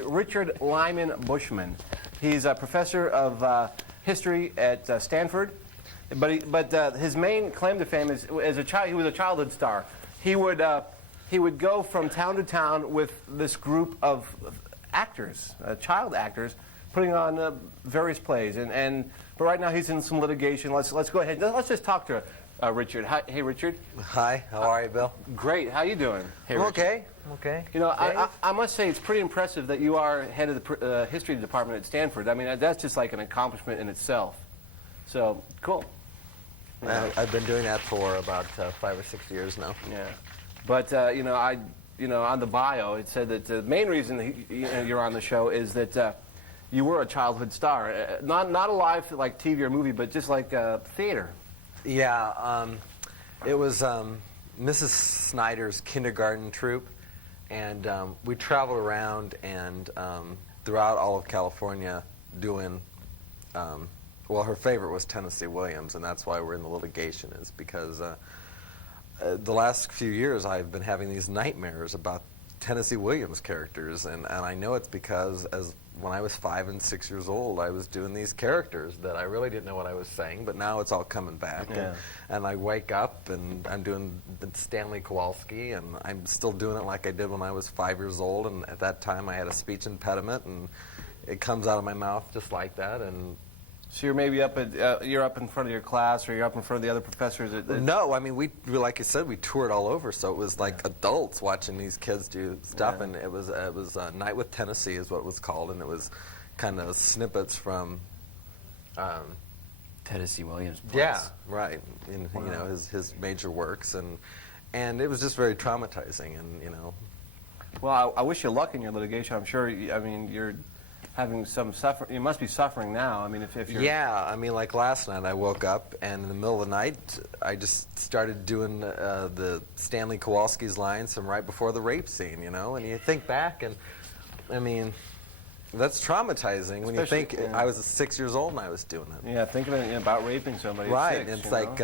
Richard Lyman Bushman. He's a professor of history at Stanford, but his main claim to fame is as a child. He was a childhood star. He would go from town to town with this group of actors, child actors, putting on various plays. But right now he's in some litigation. Let's go ahead. Let's just talk to Richard. Hi, hey, Richard. Hi. How are you, Bill? Great. How you doing? Hey, I'm Richard. okay. I'm okay. You know, I must say it's pretty impressive that you are head of the history department at Stanford. I mean, that's just like an accomplishment in itself. So, cool. I've been doing that for about 5 or 6 years now. Yeah. But, you know, on the bio, it said that the main reason you're on the show is that you were a childhood star. Not a live, like TV or movie, but just like theater. Yeah. It was Mrs. Snyder's kindergarten troupe. And we traveled around and throughout all of California doing, well, her favorite was Tennessee Williams, and that's why we're in the litigation, is because the last few years I've been having these nightmares about Tennessee Williams characters, and I know it's because when I was 5 and 6 years old, I was doing these characters that I really didn't know what I was saying, but now it's all coming back. Yeah. And I wake up and I'm doing the Stanley Kowalski, and I'm still doing it like I did when I was 5 years old, and at that time I had a speech impediment, and it comes out of my mouth just like that. And so you're maybe you're up in front of your class, or you're up in front of the other professors. No, I mean, we like you said, we toured all over, so it was like adults watching these kids do stuff, and it was Night with Tennessee is what it was called, and it was kind of snippets from Tennessee Williams plays. Yeah, right, in you know, his major works, and it was just very traumatizing, and you know. Well, I wish you luck in your litigation. I'm sure. I mean, you're having some suffering. You must be suffering now. I mean, if you're... Yeah, I mean, like last night I woke up and in the middle of the night I just started doing the Stanley Kowalski's lines from right before the rape scene, you know, and you think back and, I mean, that's traumatizing when you think I was 6 years old and I was doing it. Yeah, thinking about raping somebody right, at 6, it's like,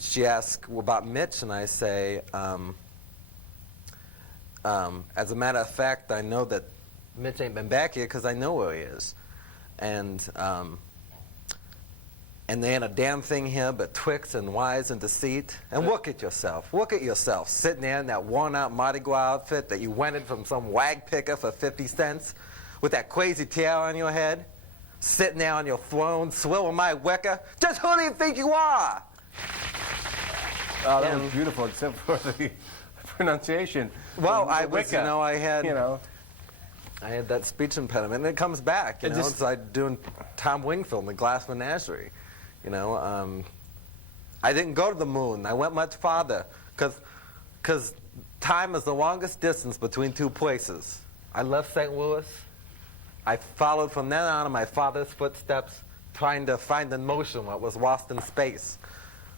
she asks about Mitch and I say, as a matter of fact, I know that Mitch ain't been back yet because I know where he is. And they ain't a damn thing here but Twix and Wise and deceit. And look at yourself. Look at yourself sitting there in that worn-out Mardi Gras outfit that you rented from some wag picker for 50 cents with that crazy tiara on your head, sitting there on your throne, swilling my wicker. Just who do you think you are? Oh, that was beautiful, except for the pronunciation. Well, I was, you know, I had... You know. I had that speech impediment, and it comes back. You know, it's like doing Tom Wingfield in the Glass Menagerie. You know, I didn't go to the moon. I went much farther, because time is the longest distance between two places. I left St. Louis. I followed from then on in my father's footsteps, trying to find in motion what was lost in space.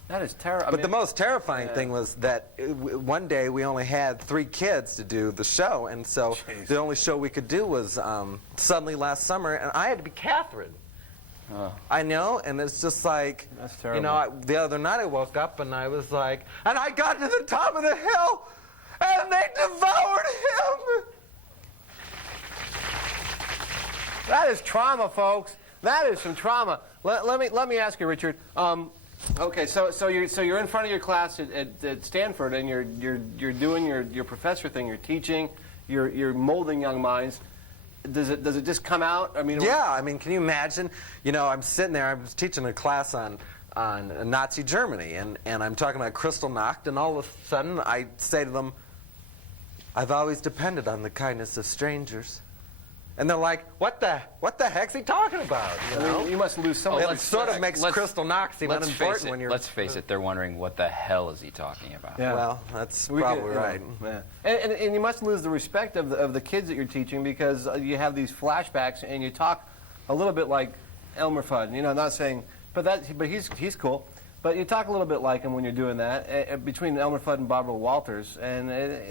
That is terrible. But the most terrifying thing was that one day we only had 3 kids to do the show, and so the only show we could do was Suddenly Last Summer, and I had to be Catherine. Oh. I know, and it's just like, that's terrible. You know, the other night I woke up and I was like, and I got to the top of the hill, and they devoured him! That is trauma, folks. That is some trauma. Let me ask you, Richard. Okay, so you're in front of your class at Stanford, and you're doing your professor thing. You're teaching. You're molding young minds. Does it just come out? I mean, yeah. I mean, can you imagine? You know, I'm sitting there. I was teaching a class on Nazi Germany, and I'm talking about Kristallnacht, and all of a sudden I say to them, "I've always depended on the kindness of strangers." And they're like, what the heck's he talking about? You know? You must lose some. It sort of makes Kristallnacht seem unimportant when you're... Let's face it, they're wondering what the hell is he talking about. Yeah. Well, that's probably right. Yeah. And you must lose the respect of the kids that you're teaching, because you have these flashbacks and you talk a little bit like Elmer Fudd. You know, not saying, but he's cool. But you talk a little bit like him when you're doing that, between Elmer Fudd and Barbara Walters, and they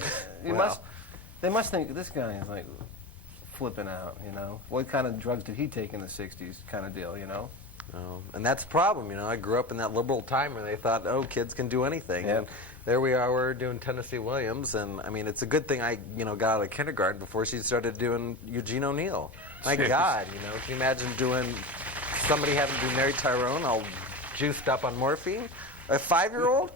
must think this guy is like flipping out, you know. What kind of drugs did he take in the 60s kind of deal, you know? And that's the problem, I grew up in that liberal time where they thought, oh, kids can do anything. Yeah. And there we are, we're doing Tennessee Williams, and I mean, it's a good thing I, got out of kindergarten before she started doing Eugene O'Neill. My Jeez. God, can you imagine doing somebody having to do Mary Tyrone all juiced up on morphine? A 5-year-old?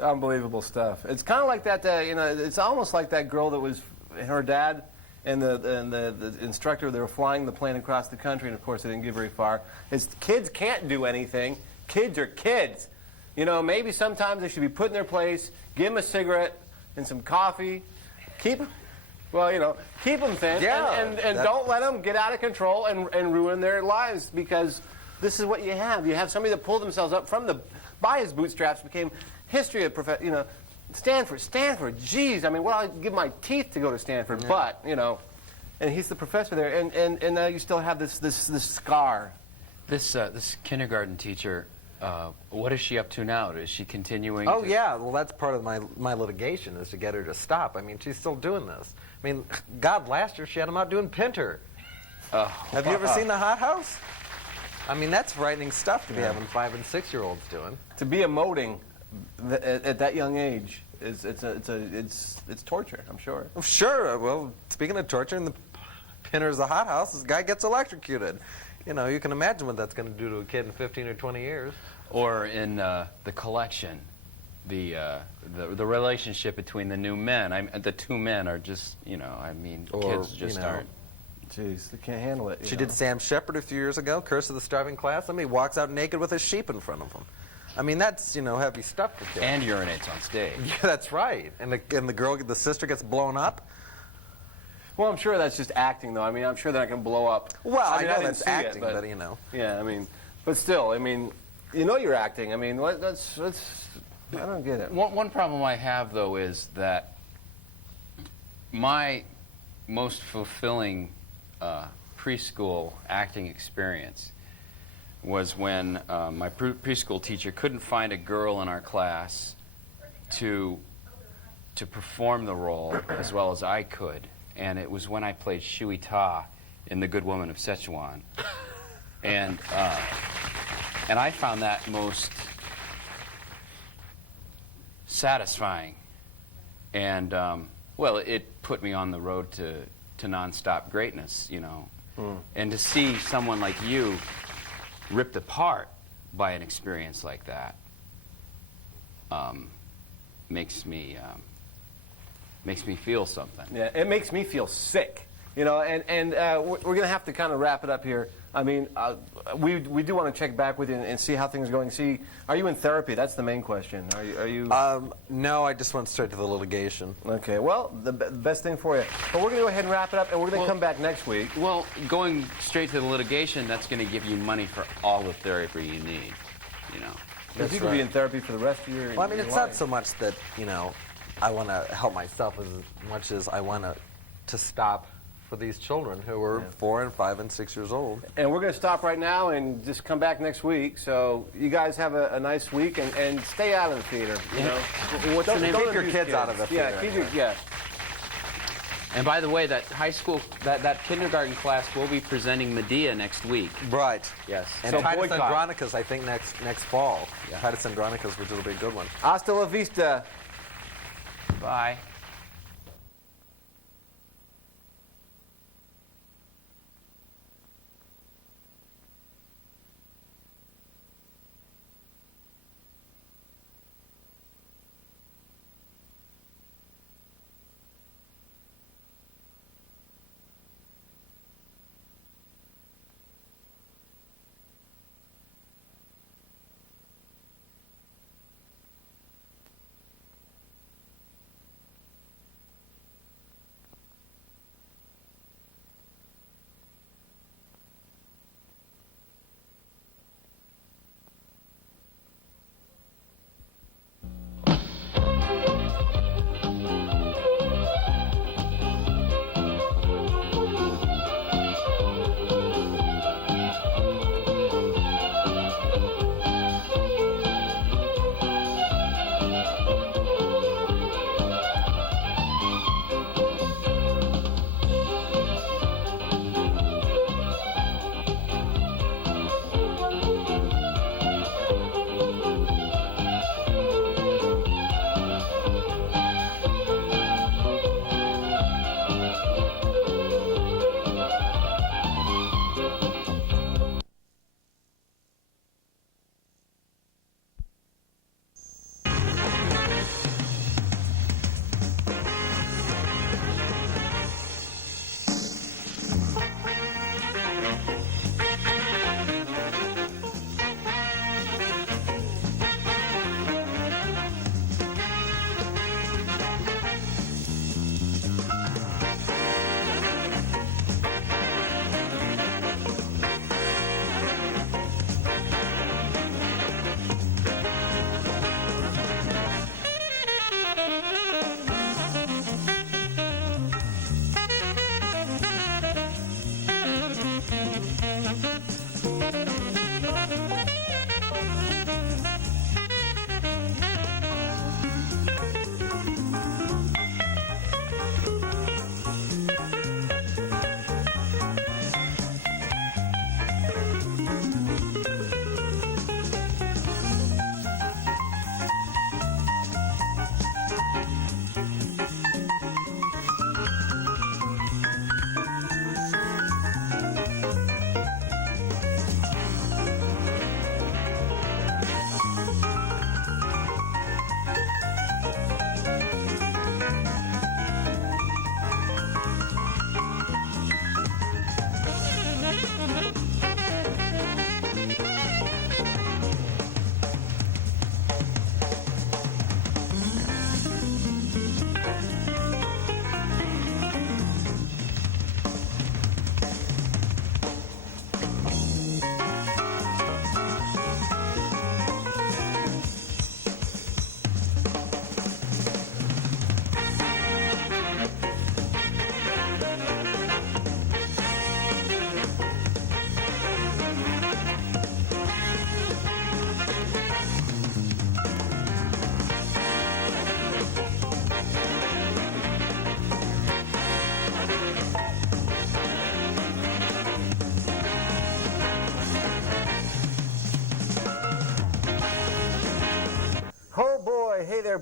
Unbelievable stuff. It's kind of like that. It's almost like that girl that was her dad and the instructor. They were flying the plane across the country, and of course they didn't get very far. It's kids can't do anything. Kids are kids. Maybe sometimes they should be put in their place. Give them a cigarette and some coffee. Keep them thin, Yeah, and don't let them get out of control and ruin their lives, because this is what you have. You have somebody that pulled themselves up by his bootstraps, became history of Stanford. Geez, I mean, what I'd give my teeth to go to Stanford, but and he's the professor there, and now you still have this scar. This kindergarten teacher, what is she up to now? Is she continuing? Oh, yeah. Well, that's part of my litigation, is to get her to stop. I mean, she's still doing this. I mean, God, last year she had them out doing Pinter. Have you ever seen The Hot House? I mean, that's frightening stuff to be having 5- and 6-year-olds doing. To be emoting at that young age it's torture, I'm sure. Sure. Well, speaking of torture, in the Pinter's The Hot House, this guy gets electrocuted. You can imagine what that's going to do to a kid in 15 or 20 years. Or in The Collection, the relationship between the new men. The two men are just, kids just aren't. Jeez, they can't handle it. She did Sam Shepard a few years ago, Curse of the Starving Class. Somebody walks out naked with a sheep in front of him. I mean, that's, heavy stuff for kids. And urinates on stage. Yeah, that's right. And the sister gets blown up. Well, I'm sure that's just acting, though. I mean, I'm sure they're not going to blow up. Well, I know didn't that's see acting, it, but Yeah, I mean, but still, I mean, you're acting. I mean, let's I don't get it. One problem I have, though, is that my most fulfilling preschool acting experience was when my preschool teacher couldn't find a girl in our class to perform the role as well as I could. And it was when I played Shui Ta in The Good Woman of Szechuan. And I found that most satisfying. And, it put me on the road to nonstop greatness, And to see someone like you ripped apart by an experience like that makes me feel something. Yeah, it makes me feel sick, and we're going to have to kind of wrap it up here. I mean, we do want to check back with you and see how things are going. See, are you in therapy? That's the main question. Are you? No, I just went straight to the litigation. Okay, well, the best thing for you. But we're going to go ahead and wrap it up, and we're going to come back next week. Well, going straight to the litigation, that's going to give you money for all the therapy you need, Because you can be in therapy for the rest of your Well, I mean, your it's life. not so much that, I want to help myself as much as I want to stop for these children who are 4 and 5 and 6 years old. And we're going to stop right now and just come back next week. So you guys have a nice week and stay out of the theater. What's the name? Keep your kids out of the theater. Yeah, keep your yeah. And by the way, that high school, that kindergarten class will be presenting Medea next week. Right. Yes. And So Titus boycott. Andronicus, I think, next fall. Yeah. Titus Andronicus, which will be a good one. Hasta la vista. Bye.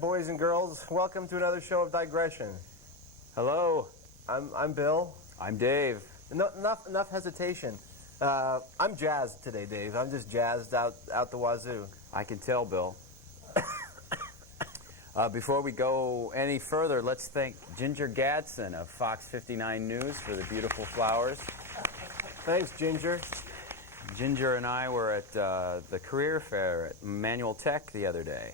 boys and girls. Welcome to another show of Digression. Hello, I'm Bill. I'm Dave. Enough hesitation. I'm jazzed today, Dave. I'm just jazzed out the wazoo. I can tell, Bill. Before we go any further, let's thank Ginger Gadsden of Fox 59 News for the beautiful flowers. Thanks, Ginger. Ginger and I were at the career fair at Manual Tech the other day,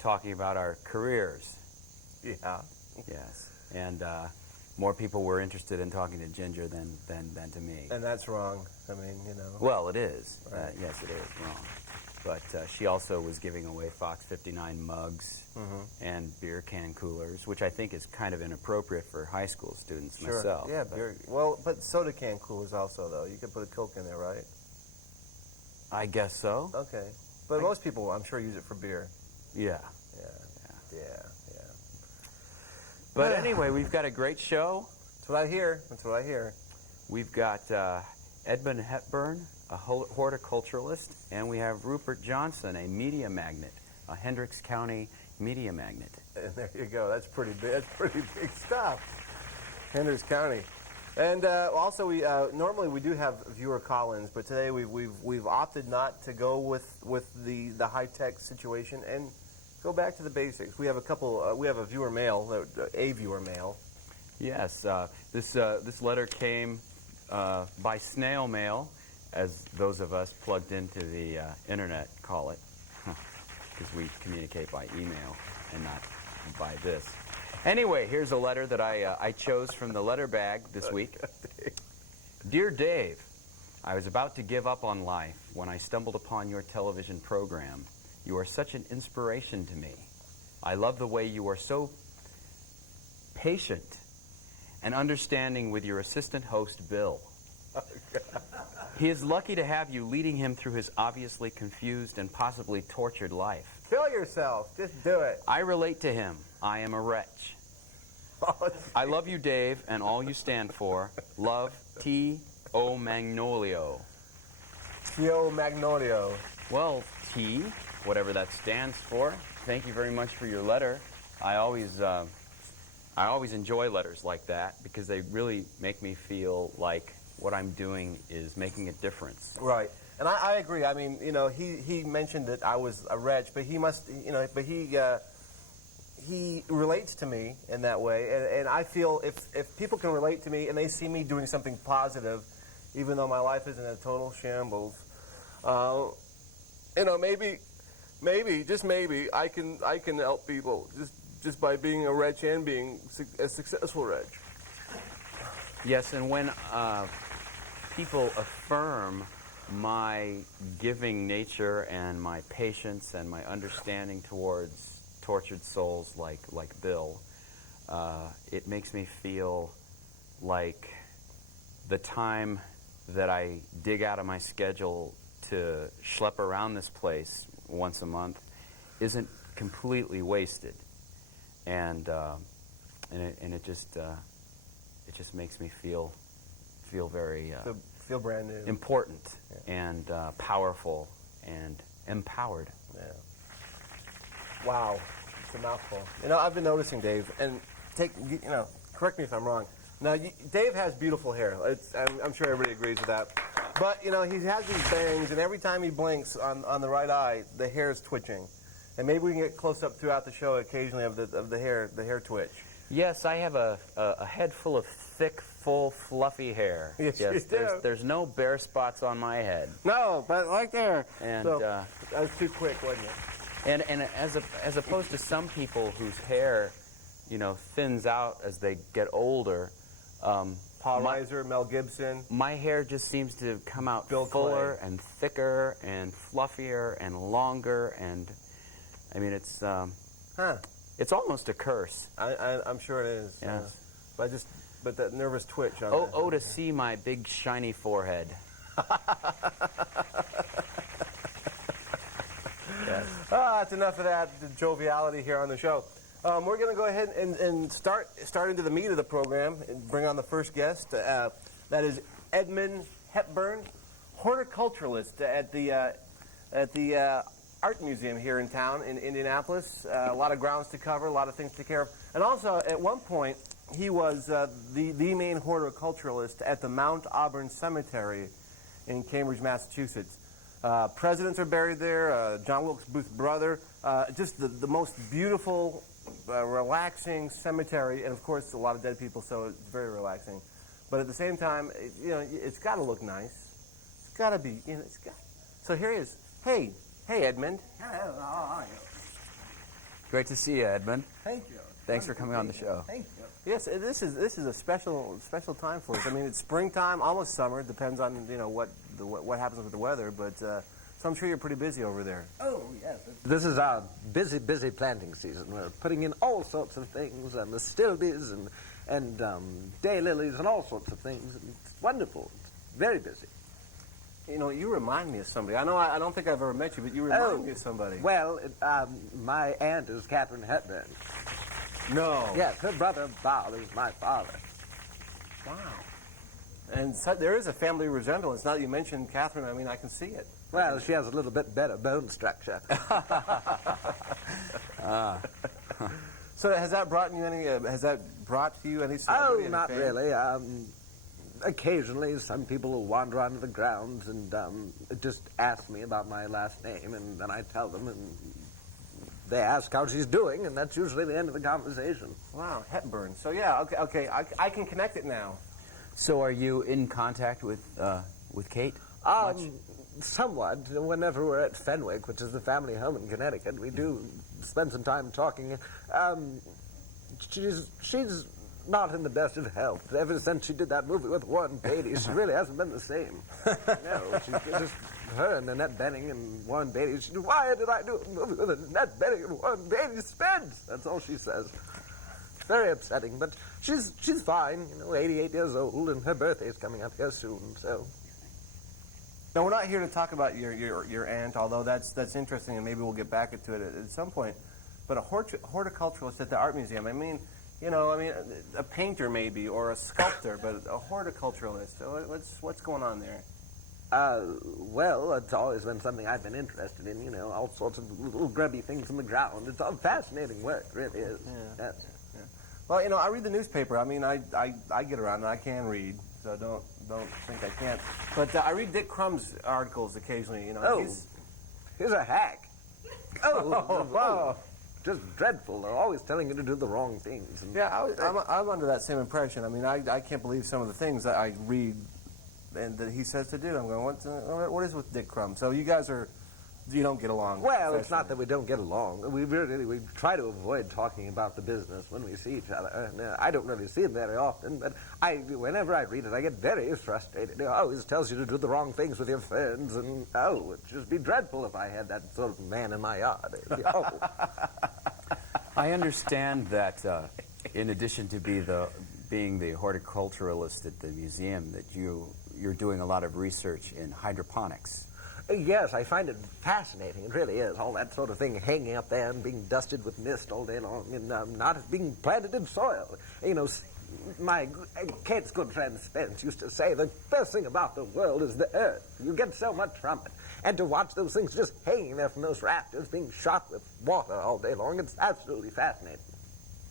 talking about our careers. Yeah. Yes, and more people were interested in talking to Ginger than to me. And that's wrong. I mean, you know. Well, it is. Right. Yes, it is wrong. But she also was giving away Fox 59 mugs and beer can coolers, which I think is kind of inappropriate for high school students myself. Yeah, but beer. Well, but soda can coolers also, though. You could put a Coke in there, right? I guess so. Okay. But most people, I'm sure, use it for beer. Yeah. Yeah. But anyway, we've got a great show. That's what I hear. We've got Edmund Hepburn, a horticulturalist, and we have Rupert Johnson, a media magnate, a Hendricks County media magnate. And there you go. That's pretty big. That's pretty big stuff. Hendricks County. And also, we normally we do have viewer call-ins, but today we've opted not to go with the high-tech situation and go back to the basics. We have a couple. We have a viewer mail, a viewer mail. Yes, this letter came by snail mail, as those of us plugged into the internet call it, because we communicate by email and not by this. Anyway, here's a letter that I chose from the letter bag this week. Dear Dave, I was about to give up on life when I stumbled upon your television program. You are such an inspiration to me. I love the way you are so patient and understanding with your assistant host, Bill. He is lucky to have you leading him through his obviously confused and possibly tortured life. Kill yourself. Just do it. I relate to him. I am a wretch. I love you, Dave, and all you stand for. Love, T.O. Magnolio. Tio Magnolio. Well, T, whatever that stands for. Thank you very much for your letter. I always enjoy letters like that because they really make me feel like what I'm doing is making a difference. Right. And I agree. I mean, you know, he mentioned that I was a wretch, but he must, you know, but he relates to me in that way. And I feel if people can relate to me and they see me doing something positive, even though my life is in a total shambles, you know, maybe, just maybe, I can help people just by being a wretch and being a successful wretch. Yes, and when people affirm my giving nature and my patience and my understanding towards tortured souls like Bill, it makes me feel like the time that I dig out of my schedule to schlep around this place once a month isn't completely wasted, and it just makes me feel very Feel brand new. important and powerful and empowered. Yeah. Wow, it's a mouthful. You know, I've been noticing, Dave, and correct me if I'm wrong. Now, Dave has beautiful hair. I'm sure everybody agrees with that. But, you know, he has these bangs, and every time he blinks on the right eye, the hair is twitching. And maybe we can get close up throughout the show occasionally of the hair twitch. Yes, I have a head full of thick, full, fluffy hair. Yes, you do. There's no bare spots on my head. No, but right there. And so, that was too quick, wasn't it? And as opposed to some people whose hair, you know, thins out as they get older. Paul Reiser, Mel Gibson. My hair just seems to come out Bill fuller Clay. and thicker and fluffier and longer, and I mean it's it's almost a curse. I'm sure it is. Yes. But that nervous twitch. To see my big shiny forehead. Yes. That's enough of that joviality here on the show. We're going to go ahead and start into the meat of the program and bring on the first guest. That is Edmund Hepburn, horticulturalist at the art museum here in town in Indianapolis. A lot of grounds to cover, a lot of things to take care of. And also, at one point, he was the main horticulturalist at the Mount Auburn Cemetery in Cambridge, Massachusetts. Presidents are buried there, John Wilkes Booth's brother. Just the most beautiful, relaxing cemetery, and of course a lot of dead people, so it's very relaxing. But at the same time, it's got to look nice. It's got to be, it's got. So here he is. Hey, Edmund. Hello, how are you? Great to see you, Edmund. Thank you. Thanks for coming on the show. Thank you. Yes, this is a special time for us. I mean, it's springtime, almost summer. Depends on what happens with the weather, but so I'm sure you're pretty busy over there. Oh, yes. This is our busy planting season. We're putting in all sorts of things, and the stilbies and daylilies and all sorts of things. It's wonderful. It's very busy. You remind me of somebody. I don't think I've ever met you, but you remind me of somebody. Well, my aunt is Katharine Hepburn. No. Yes, her brother Bob is my father. Wow. And so there is a family resemblance. Now that you mentioned Catherine, I mean, I can see it. Well, she has a little bit better bone structure. So has that brought you any? Has that brought you any? Oh, celebrity, any not fame? really. Occasionally, some people will wander onto the grounds and just ask me about my last name, and then I tell them, and they ask how she's doing, and that's usually the end of the conversation. Wow, Hepburn. So yeah, okay, I can connect it now. So are you in contact with Kate? Much? Somewhat. Whenever we're at Fenwick, which is the family home in Connecticut, we do spend some time talking. She's not in the best of health. Ever since she did that movie with Warren Beatty, she really hasn't been the same. No, she's just her and Annette Bening and Warren Beatty. Why did I do a movie with Annette Bening and Warren Beatty? Spence! That's all she says. Very upsetting, but she's fine. 88 years old, and her birthday's coming up here soon. So. Now we're not here to talk about your aunt, although that's interesting, and maybe we'll get back into it at some point. But a horticulturalist at the art museum. I mean, a painter maybe or a sculptor, but a horticulturalist. What's going on there? Well, it's always been something I've been interested in. All sorts of little grubby things in the ground. It's all fascinating work, really is. Yeah. Yes. Yeah. Well, I read the newspaper. I mean, I get around and I can read, so don't think I can't. But I read Dick Crumb's articles occasionally. He's a hack. Wow. Just dreadful. They're always telling you to do the wrong things. Yeah, I'm under that same impression. I mean, I can't believe some of the things that I read and that he says to do. I'm going, what is with Dick Crumb? So you guys you don't get along. Well, it's not that we don't get along. We try to avoid talking about the business when we see each other. And, I don't really see him very often, but whenever I read it, I get very frustrated. He always tells you to do the wrong things with your friends, and it'd just be dreadful if I had that sort of man in my yard. I understand that in addition to being the horticulturalist at the museum, that you're doing a lot of research in hydroponics. Yes, I find it fascinating. It really is. All that sort of thing hanging up there and being dusted with mist all day long and not being planted in soil. My Kate's good friend Spence used to say the best thing about the world is the earth. You get so much from it. And to watch those things just hanging there from those rafters being shot with water all day long, it's absolutely fascinating.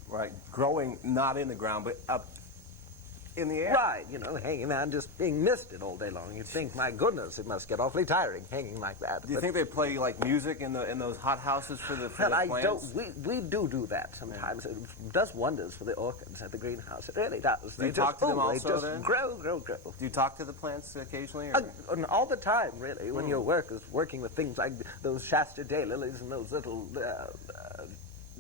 Right, growing not in the ground, but up in the air. Right, hanging there and just being misted all day long. You'd think, my goodness, it must get awfully tiring hanging like that. Do you think they play like music in those hot houses for the Well, plants? we do that sometimes. Yeah. It does wonders for the orchids at the greenhouse. It really does. Do you talk to them also, they just then? grow. Do you talk to the plants occasionally? All the time, really. When your work is working with things like those Shasta daylilies and those little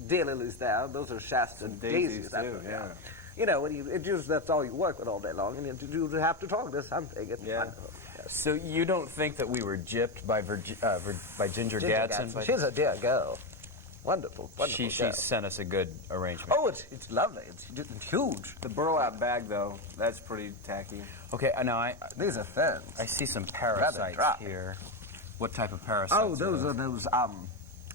daylilies there, those are Shasta daisies. Too, yeah. That's all you work with all day long, and you have to talk to something. It's wonderful. Yes. So you don't think that we were gypped by Ginger Gadsden? She's a dear girl. Wonderful She girl. sent us a good arrangement. Oh, it's lovely. It's huge. The burlap bag, though, that's pretty tacky. Okay, now These are ferns. I see some parasites here. What type of parasites? Oh, those are those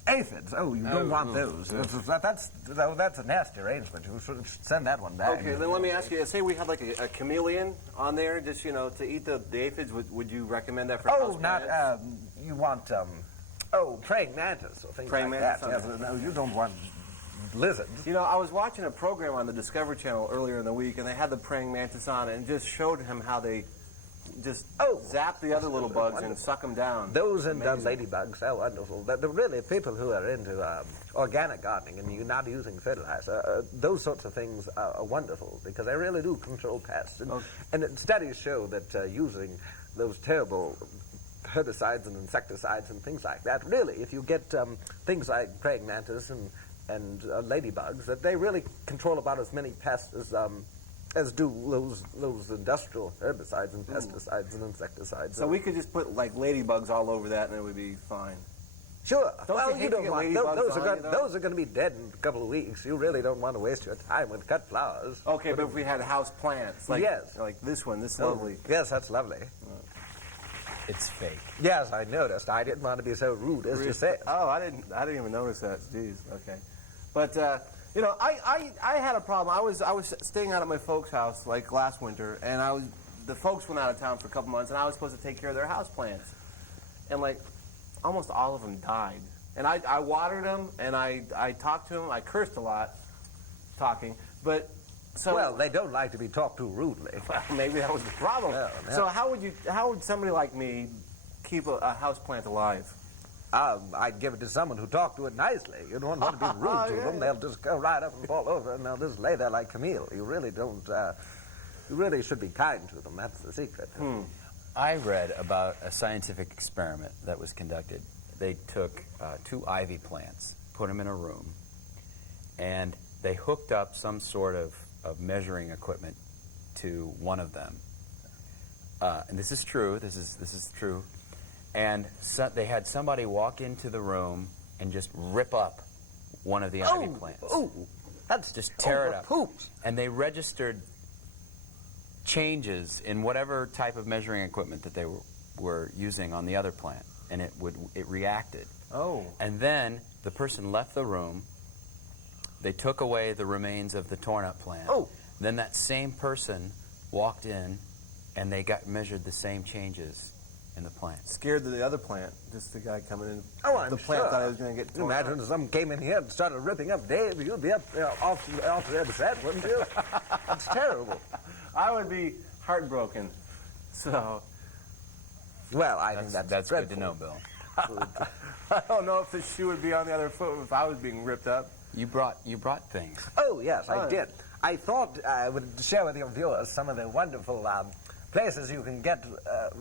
aphids. Oh, you don't want those. That's a nasty arrangement. You should send that one back. Okay, then let me ask you. Say we had like a chameleon on there, just to eat the aphids. Would you recommend that for house plants? You want Oh, praying mantis or things Praying like mantis, that. okay. Yeah, no, you don't want lizards. You know, I was watching a program on the Discovery Channel earlier in the week, and they had the praying mantis on, and just showed him how they just zap the other little bugs and suck them down. Those and Amazing. ladybugs are wonderful. Really, people who are into organic gardening and you're not using fertilizer, those sorts of things are wonderful because they really do control pests. And studies show that using those terrible herbicides and insecticides and things like that, really, if you get things like praying mantis and ladybugs, that they really control about as many pests as do those industrial herbicides and pesticides and insecticides. So we could just put like ladybugs all over that, and it would be fine. Sure. Don't you Well, hate you to don't get want ladybugs those. on you, though? Those are going to be dead in a couple of weeks. You really don't want to waste your time with cut flowers. Okay, but if we had house plants, like Yes. like this one, this lovely. Yes, that's lovely. It's fake. Yes, I noticed. I didn't want to be so rude as to say it. Oh, I didn't even notice that. Jeez. Okay, but you know, I had a problem. I was staying out at my folks' house like last winter, and the folks went out of town for a couple months, and I was supposed to take care of their house plants, and like almost all of them died. And I watered them, and I talked to them. I cursed a lot, talking, but. So, Well, they don't like to be talked to rudely. well, maybe that was the problem. No, no. So how would somebody like me keep a house plant alive? I'd give it to someone who talked to it nicely. You don't want to be rude to Yeah. them. They'll just go right up and fall over, and they'll just lay there like Camille. You really don't. You really should be kind to them. That's the secret. I read about a scientific experiment that was conducted. They took 2 ivy plants, put them in a room, and they hooked up some sort of measuring equipment to one of them. And this is true. This is true. And they had somebody walk into the room and just rip up one of the ivy plants. Oh, that's Just tear it over up. poops. And they registered changes in whatever type of measuring equipment that they were using on the other plant, and it reacted. Oh. And then the person left the room. They took away the remains of the torn-up plant. Oh. Then that same person walked in, and they measured the same changes in the plant. Scared the other plant, just the guy coming in. Oh, I'm the plant sure. thought I was going to get torn Imagine up. if someone came in here and started ripping up Dave. You'd be up off the other side, wouldn't you? That's terrible. I would be heartbroken. So Well, I think That's good to know, Bill. I don't know if the shoe would be on the other foot if I was being ripped up. You brought things. Oh, yes, I Oh. did. I thought I would share with your viewers some of the wonderful places you can get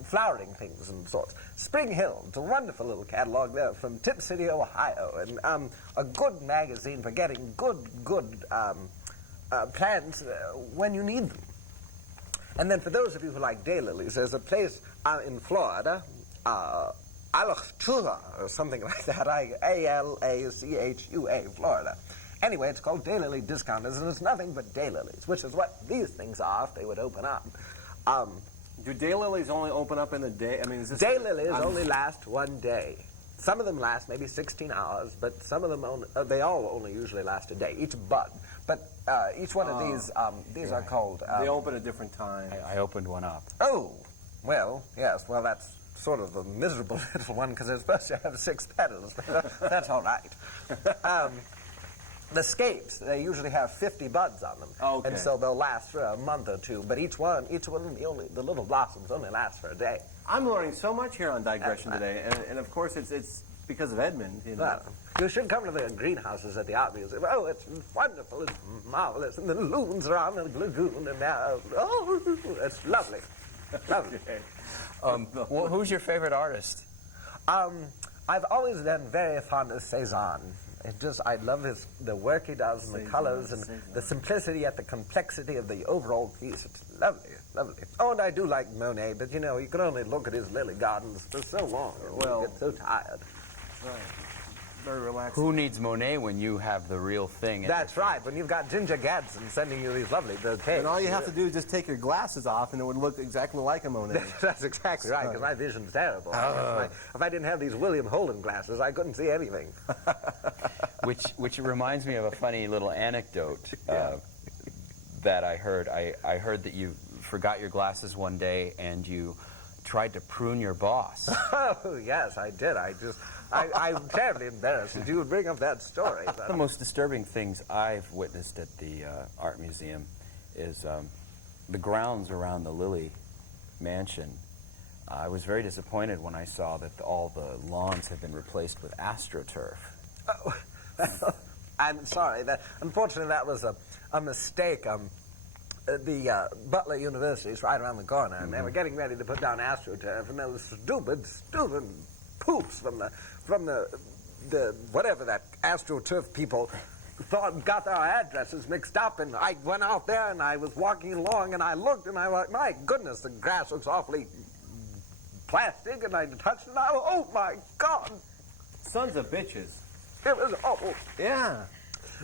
flowering things and sorts. Spring Hill, it's a wonderful little catalog there from Tip City, Ohio, and a good magazine for getting good plants when you need them. And then for those of you who like daylilies, there's a place in Florida, Alachua, or something like that, Alachua, Florida. Anyway, it's called Daylily Discounters, and it's nothing but daylilies, which is what these things are if they would open up. Do daylilies only open up in the day? I mean, is this Daylilies only last one day. Some of them last maybe 16 hours, but some of them they all only usually last a day, each bud. But each one of these are called... They open at different times. I opened one up. Oh, well, yes, well, that's sort of a miserable little one because it's supposed to have 6 petals. That's all right. The scapes, they usually have 50 buds on them. Okay. And so they'll last for a month or two, but each one, the little blossoms only last for a day. I'm learning so much here on Digression today, and of course it's because of Edmund. You know. Well, you should come to the greenhouses at the art museum. Oh, it's wonderful, it's marvelous, and the loons are on the lagoon, and it's lovely. Lovely. Okay. Well, who's your favorite artist? I've always been very fond of Cezanne. I love the work he does and the colors and the simplicity yet the complexity of the overall piece. It's lovely, lovely. Oh, and I do like Monet, but you know, you can only look at his lily gardens for so long. Well- You get so tired. Right. Very relaxing. Who needs Monet when you have the real thing? That's right. When you've got Ginger Gadsden sending you these lovely bouquets. And all you have to do is just take your glasses off, and it would look exactly like a Monet. That's exactly right, because my vision's terrible. If I didn't have these William Holden glasses, I couldn't see anything. Which reminds me of a funny little anecdote that I heard. I heard that you forgot your glasses one day and you tried to prune your boss. Oh, yes, I did. I'm terribly embarrassed that you would bring up that story. But The most disturbing things I've witnessed at the art museum is the grounds around the Lilly Mansion. I was very disappointed when I saw that all the lawns had been replaced with AstroTurf. I'm sorry. Unfortunately, that was a mistake. The Butler University is right around the corner, and they were getting ready to put down AstroTurf, and those stupid poops from the whatever that AstroTurf people got our addresses mixed up, and I went out there and I was walking along and I looked and I was like, my goodness, the grass looks awfully plastic, and I touched it and oh my God, Sons of bitches. it was awful. Yeah.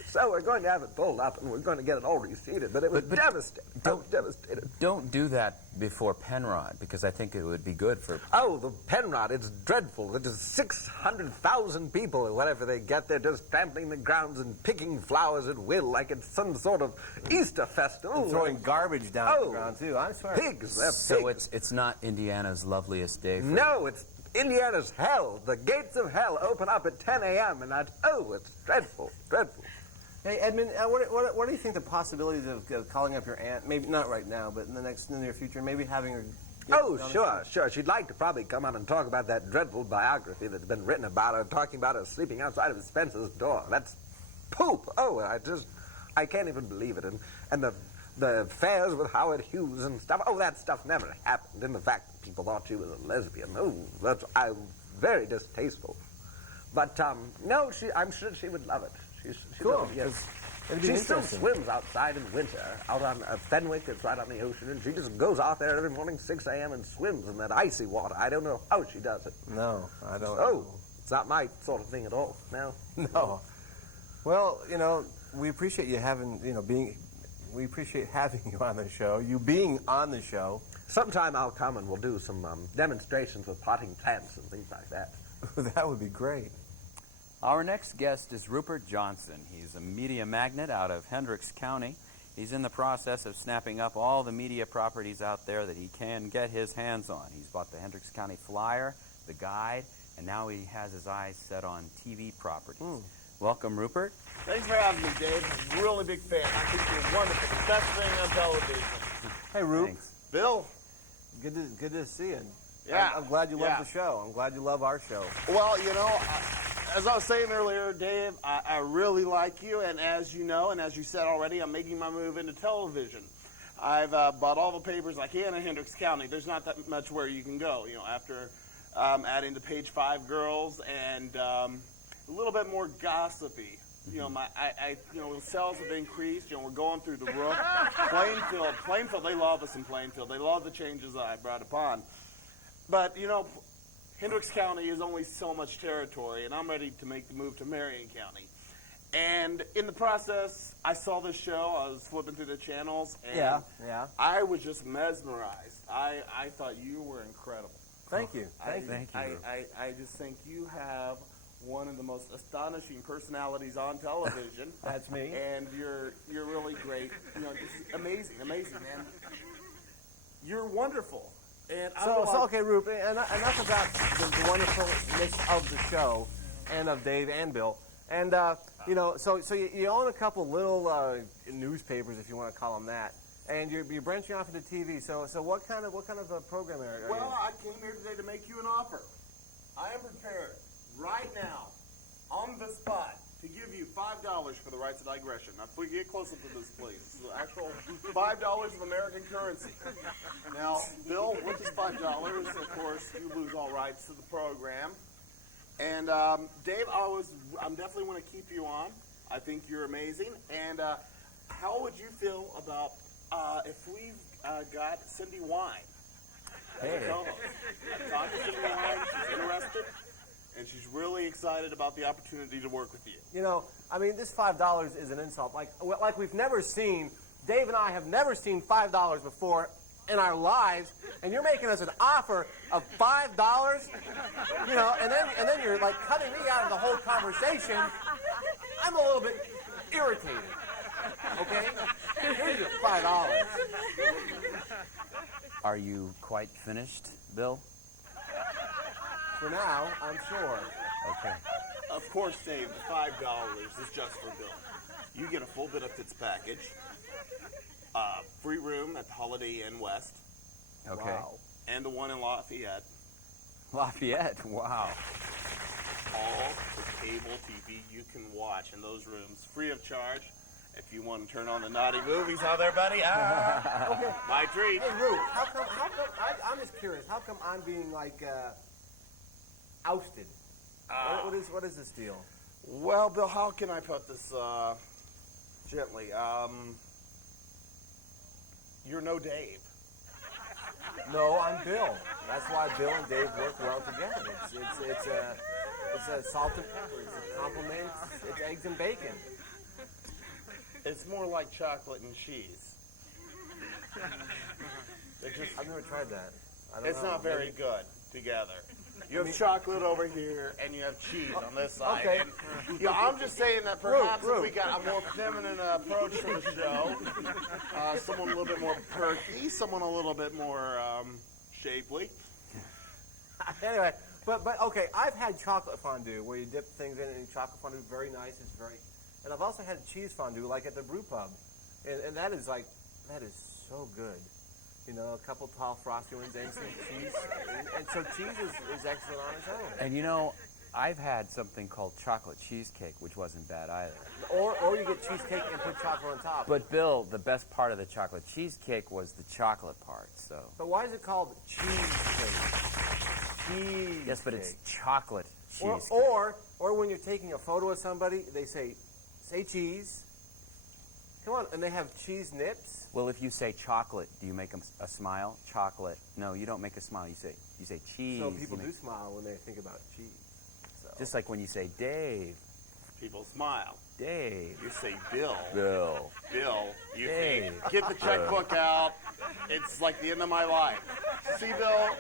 So we're going to have it pulled up and we're going to get it all reseeded, but it was devastating. I was devastated. Don't do that before Penrod, because I think it would be good for... Oh, the Penrod, it's dreadful. It is 600,000 people or whatever they get. They're just trampling the grounds and picking flowers at will like it's some sort of Easter festival. Throwing garbage down Oh, the ground, too. I swear. Pigs, they're So pigs. it's not Indiana's loveliest day for... No, it's Indiana's hell. The gates of hell open up at 10 a.m. and it's dreadful, dreadful. Hey, Edmund, what do you think the possibilities of calling up your aunt, maybe not right now, but in the near future, maybe having her... Oh, sure. She'd like to probably come on and talk about that dreadful biography that's been written about her, talking about her sleeping outside of Spencer's door. That's poop. Oh, I can't even believe it. And the affairs with Howard Hughes and stuff. Oh, that stuff never happened. And the fact that people thought she was a lesbian. Oh, that's very distasteful. But no, I'm sure she would love it. She Cool. Really, yes. It'd be She still interesting. swims outside in winter, out on Fenwick. It's right on the ocean, and she just goes out there every morning, 6 a.m., and swims in that icy water. I don't know how she does it. No, I don't. Oh, it's not my sort of thing at all. No. No. Well, we appreciate you having, we appreciate having you on the show, you being on the show. Sometime I'll come and we'll do some demonstrations with potting plants and things like that. That would be great. Our next guest is Rupert Johnson. He's a media magnate out of Hendricks County. He's in the process of snapping up all the media properties out there that he can get his hands on. He's bought the Hendricks County Flyer, the Guide, and now he has his eyes set on TV properties. Welcome, Rupert. Thanks for having me, Dave. I'm a really big fan. I think you're wonderful. The best thing on television. Hey, Rube. Thanks. Bill? Good to see you. Yeah. I'm glad you love Yeah. the show. I'm glad you love our show. Well, as I was saying earlier, Dave, I really like you, and as you know, and as you said already, I'm making my move into television. I've bought all the papers I can in Hendricks County. There's not that much where you can go, after adding the Page 5 girls and a little bit more gossipy. Sales have increased. We're going through the roof. Plainfield, they love us in Plainfield. They love the changes that I brought upon. But, Hendricks County is only so much territory, and I'm ready to make the move to Marion County. And in the process, I saw this show. I was flipping through the channels, and Yeah. I was just mesmerized. I thought you were incredible. Thank you. Thank you. I just think you have one of the most astonishing personalities on television. That's me. And you're really great. Just amazing, man. You're wonderful. And So okay, Rube, enough about the wonderfulness of the show and of Dave and Bill. And, so you own a couple little newspapers, if you want to call them that, and you're branching off into TV. So what kind of a program are you? Well, I came here today to make you an offer. I am prepared right now, on the spot, to give you $5 for the rights of digression. Now, if we get closer to this, please. This is the actual $5 of American currency. Now, Bill, with this $5, of course, you lose all rights to the program. And Dave, I'm definitely want to keep you on. I think you're amazing. And how would you feel about if we got Cindy Wine as a co-host? I talked to Cindy Wine. She's interested. And she's really excited about the opportunity to work with you. This $5 is an insult. Like we've never seen, Dave and I have never seen $5 before in our lives, and you're making us an offer of $5, and then you're like cutting me out of the whole conversation. I'm a little bit irritated. Okay? Here's your $5. Are you quite finished Bill? For now, I'm sure. Okay. Of course, Dave, the $5 is just for Bill. You get a full benefits package, free room at the Holiday Inn West, Okay. Wow. and the one in Lafayette. Lafayette. Wow. All the cable TV you can watch in those rooms, free of charge. If you want to turn on the naughty movies, how there, buddy? Okay. My treat. Hey, Rue, how come I'm just curious, how come I'm being, like, ousted? What is this deal? Well, Bill, how can I put this gently? You're no Dave. No, I'm Bill. That's why Bill and Dave work well together. It's a salt and pepper. It's a compliment. It's eggs and bacon. It's more like chocolate and cheese. I've never tried that. I don't It's know. not very good together. You have chocolate over here, and you have cheese on this side. Okay. And, I'm just saying that perhaps Rue. if we got a more feminine approach to the show, someone a little bit more perky, someone a little bit more shapely. Anyway, but okay, I've had chocolate fondue where you dip things in it and chocolate fondue, very nice. It's very, and I've also had cheese fondue like at the brew pub, and that is so good. You know, a couple tall frosty ones and some cheese, and so cheese is excellent on its own. And you know, I've had something called chocolate cheesecake, which wasn't bad either. Or you get cheesecake and put chocolate on top. But Bill, the best part of the chocolate cheesecake was the chocolate part. So But why is it called cheesecake? Cheese. yes, but it's chocolate cheesecake. Or when you're taking a photo of somebody, they say cheese. Come on, and they have cheese nips. Well, if you say chocolate, do you make a smile? Chocolate. No, you don't make a smile. You say cheese. So people You do make- smile when they think about cheese. So. Just like when you say Dave. People smile. Dave. You say Bill. Bill. Bill, you Dave. think, get the checkbook out. It's like the end of my life. See, Bill,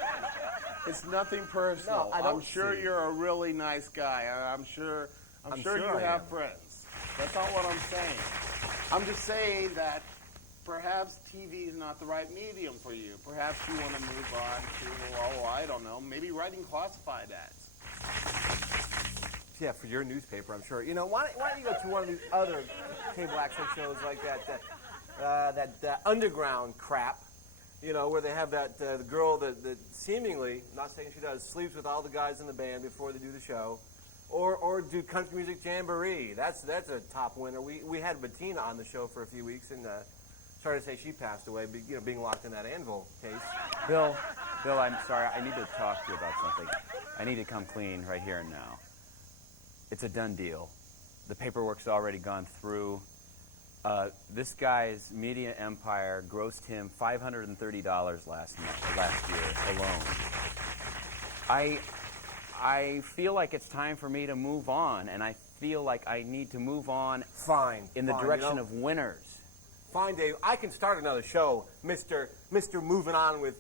it's nothing personal. No, I don't I'm sure see. you're a really nice guy. I'm sure I'm you sure I have am. friends. That's not what I'm saying. I'm just saying that perhaps TV is not the right medium for you. Perhaps you want to move on to, I don't know, maybe writing classified ads. Yeah, for your newspaper, I'm sure. You know, why don't you go to one of these other cable action shows like that underground crap, you know, where they have that the girl that seemingly, not saying she does, sleeps with all the guys in the band before they do the show, or do country music jamboree. That's a top winner. We had Bettina on the show for a few weeks, and sorry to say she passed away, being locked in that Anvil case. Bill, I'm sorry. I need to talk to you about something. I need to come clean right here and now. It's a done deal. The paperwork's already gone through. This guy's media empire grossed him $530 last year alone. I feel like it's time for me to move on, and I feel like I need to move on Fine. in the fine, direction you know? of winners. Fine, Dave. I can start another show, Mr. Moving On with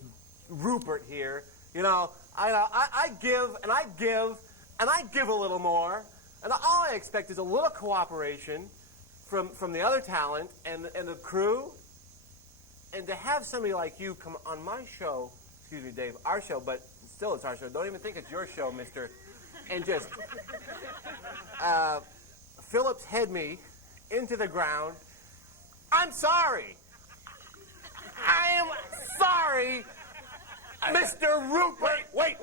Rupert here. You know, I give and I give and I give a little more, and all I expect is a little cooperation from the other talent and the crew, and to have somebody like you come on my show. Excuse me, Dave. Our show, but still it's our show. Don't even think it's your show, Mister. And just Phillips head me into the ground. I'm sorry. I am sorry, Mr. Rupert. Wait.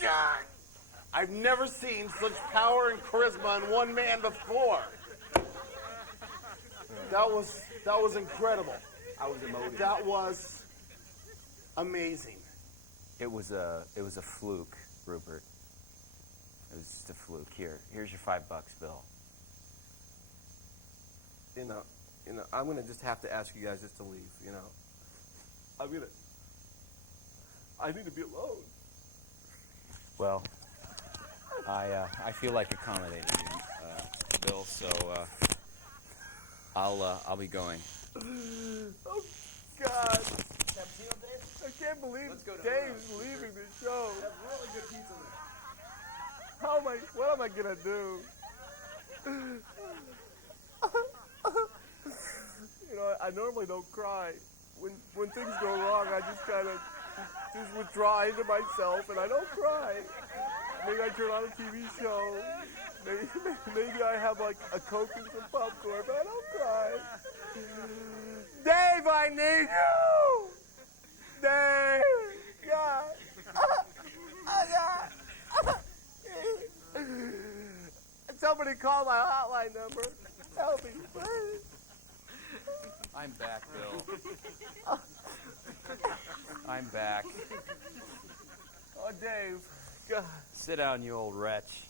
God. I've never seen such power and charisma in one man before. That was incredible. I was emotive. That was amazing. It was a fluke, Rupert. It was just a fluke. Here's your $5, Bill. You know, I'm gonna just have to ask you guys just to leave. You know, I need to be alone. Well, I feel like accommodating you, Bill. So I'll be going. Oh God! I can't believe Dave's leaving the show. Really good pizza there. What am I gonna do? You know, I normally don't cry. When things go wrong, I just kind of just withdraw into myself, and I don't cry. Maybe I turn on a TV show. Maybe I have like a Coke and some popcorn, but I don't cry. Dave, I need you! Dave! God! Somebody call my hotline number. Help me, please. I'm back, Bill. I'm back. Oh, Dave. God. Sit down, you old wretch.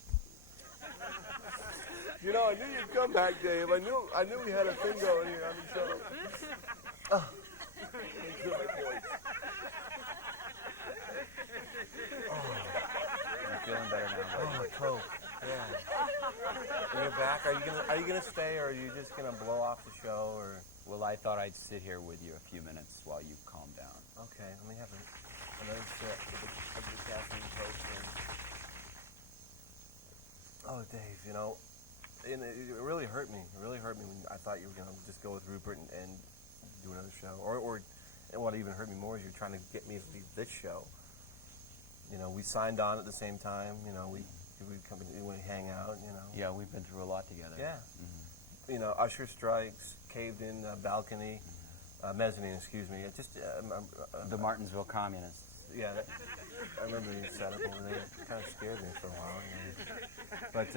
You know, I knew you'd come back, Dave. I knew we had a thing going here on the show. Oh. I'm feeling better now. Oh, Coke. Yeah. And you're back. Are you gonna stay, or are you just gonna blow off the show, or? Well, I thought I'd sit here with you a few minutes while you calm down. Okay, let me have another sip of the caffeine Coke. Oh, Dave, you know, and it really hurt me. It really hurt me when I thought you were gonna just go with Rupert and do another show, or and what even hurt me more is you're trying to get me to leave this show. You know, we signed on at the same time. You know, we come and we hang out. You know. Yeah, we've been through a lot together. Yeah. You know, Usher Strikes, caved in balcony, mezzanine. Excuse me. It just The Martinsville Communists. yeah. I remember you set up over there. It kind of scared me for a while. You know. But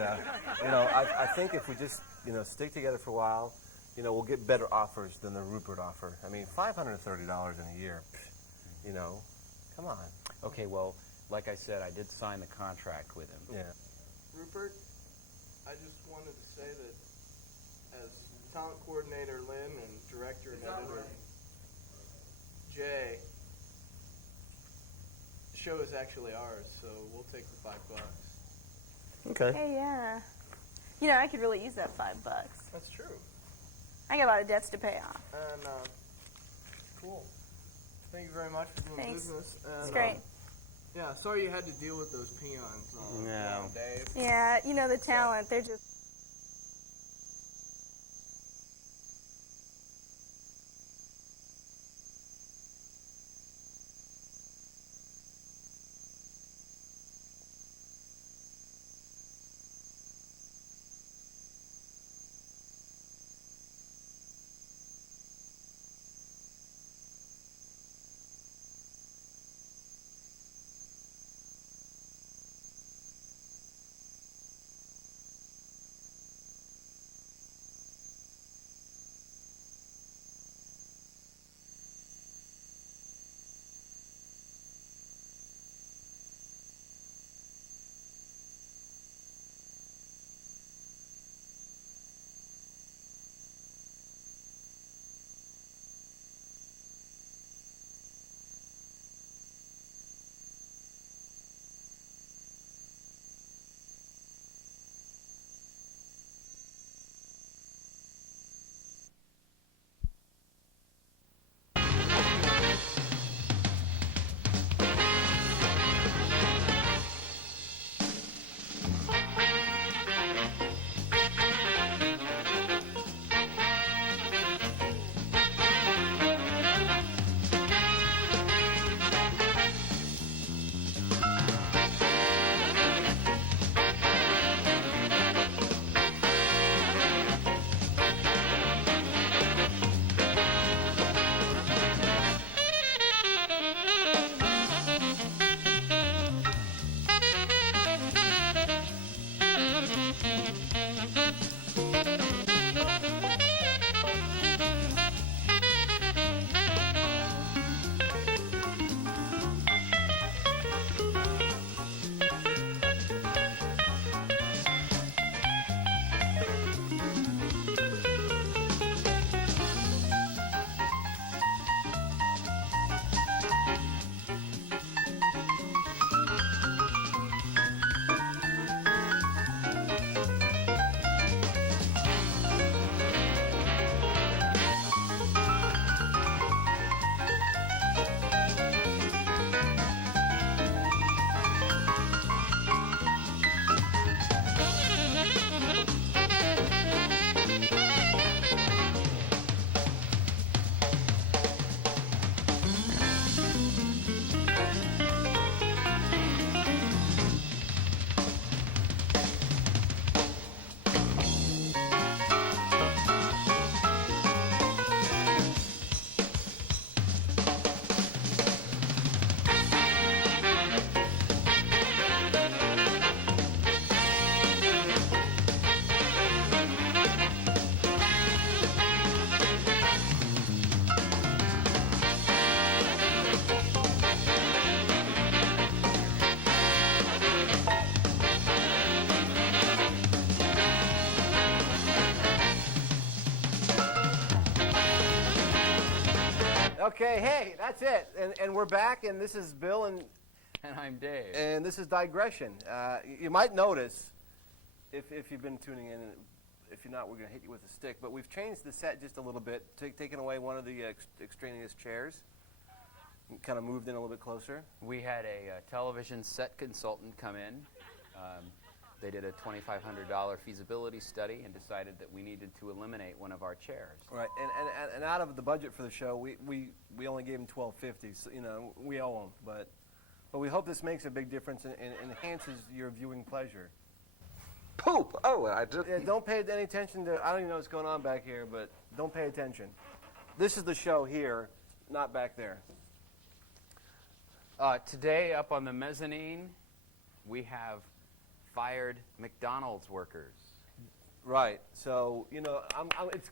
you know, I think if we just stick together for a while, we'll get better offers than the Rupert offer. I mean, $530 in a year. You know, come on. Okay, well, like I said, I did sign the contract with him. Yeah. Rupert, I just wanted to say that as talent coordinator Lynn and director and editor Jay, the show is actually ours, so we'll take the $5. Okay. Hey, yeah. I could really use that $5. That's true. I got a lot of debts to pay off. And cool. Thank you very much for doing Thanks. business. And, It's great. Yeah, sorry you had to deal with those peons. No. Dave. Yeah, the talent, they're just... Okay, hey, that's it. And we're back, and this is Bill, and I'm Dave. this is Digression. You might notice, if you've been tuning in, and if you're not, we're going to hit you with a stick, but we've changed the set just a little bit, taken away one of the extraneous chairs, kind of moved in a little bit closer. We had a television set consultant come in. They did a $2,500 feasibility study and decided that we needed to eliminate one of our chairs. Right, and out of the budget for the show, we only gave them $12.50. So, you know, we owe them, but we hope this makes a big difference and enhances your viewing pleasure. Poop! Oh, I just... Yeah, don't pay any attention to. I don't even know what's going on back here, but don't pay attention. This is the show here, not back there. Today, up on the mezzanine, we have fired McDonald's workers. Right. So you know,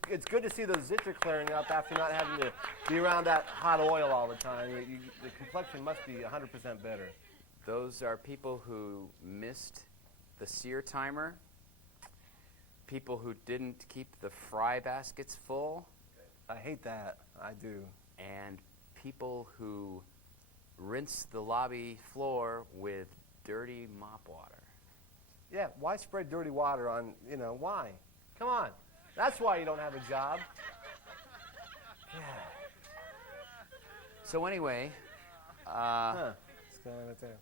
it's good to see those zits are clearing up after not having to be around that hot oil all the time. The complexion must be 100% better. Those are people who missed the sear timer, people who didn't keep the fry baskets full, I hate that. I do. and people who rinsed the lobby floor with dirty mop water. Yeah. Why spread dirty water on? You know why? Come on. That's why you don't have a job. Yeah. So anyway, Huh. What's going on right there?